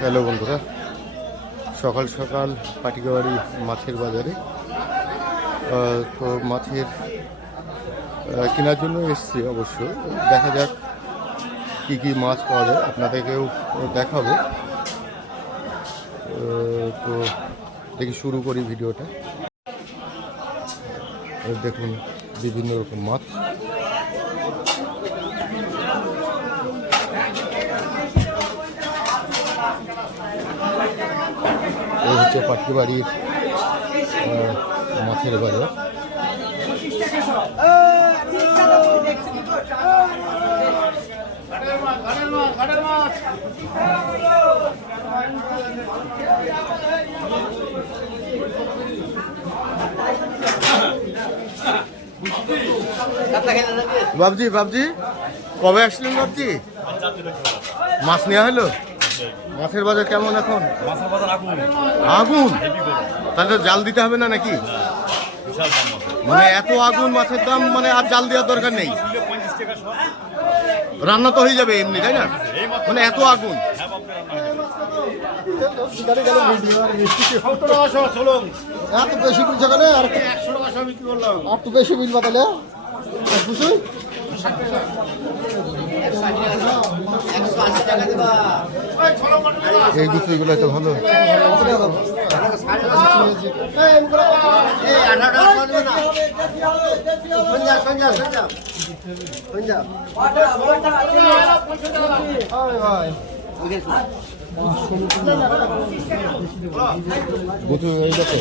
Hello বন্ধুরা। সকাল সকাল পাটিগাড়ি মাছের বাজারে। তো মাছের কেনার জন্য এসছি অবশ্য। দেখা যাক কী কী মাছ পাওয়া যায়। আপনাদেরকেও দেখাবো। তো দেখি শুরু করি ভিডিওটা। দেখুন, বিভিন্ন রকম মাছ। এই হচ্ছে পাটকি বাড়ির আহ, মাছের বাজার। বাবজি বাবজি কবে আসলেন বাবজি মাছ নেওয়া হলো? মাছের বাজার কেমন এখন? মাছের বাজার আগুন। আগুন? তাহলে তো জাল দিতে হবে না নাকি? মানে এত আগুন মাছের দাম মানে আর জাল দেওয়ার দরকার নেই। রান্না তো হয়ে যাবে এমনি তাই না? মানে এত আগুন। হ্যাঁ এত বেশি কেন আর একশো টাকা বিক্রি করলাম। আর তো বেশি বিল বাতালে? বুঝুই এই গুছুইগুলো তো ভালো। গুছু এই দেখো।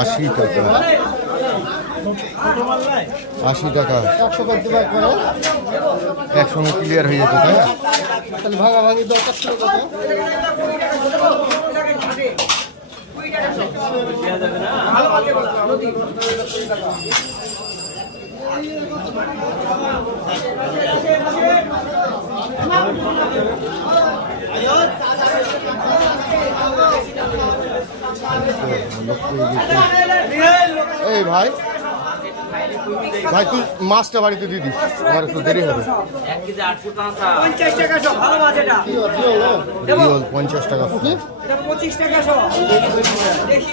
আশি টাকা। আশি টাকা। একসঙ্গে ক্লিয়ার হয়ে যেত তাই না? ভাঙা দরকার ছিল কত এই ভাই। ভাই তুই মাছটা বাড়িতে দিয়ে দিস। আমার একটু দেরি হবে। পঞ্চাশ টাকা এটা। পঁচিশ টাকা সব। দেখি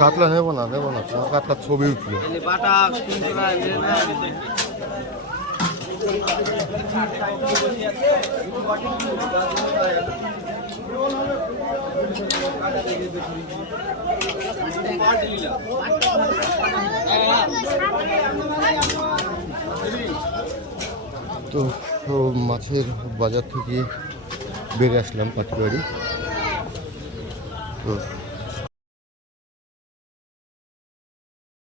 কাতলা নেব না নেব না তোমার কাতলার ছবি উঠল বাটা তিনশো টাকা নিলেন না তো মাছের বাজার থেকে বেড়ে আসলাম পাটিবাড়ি তো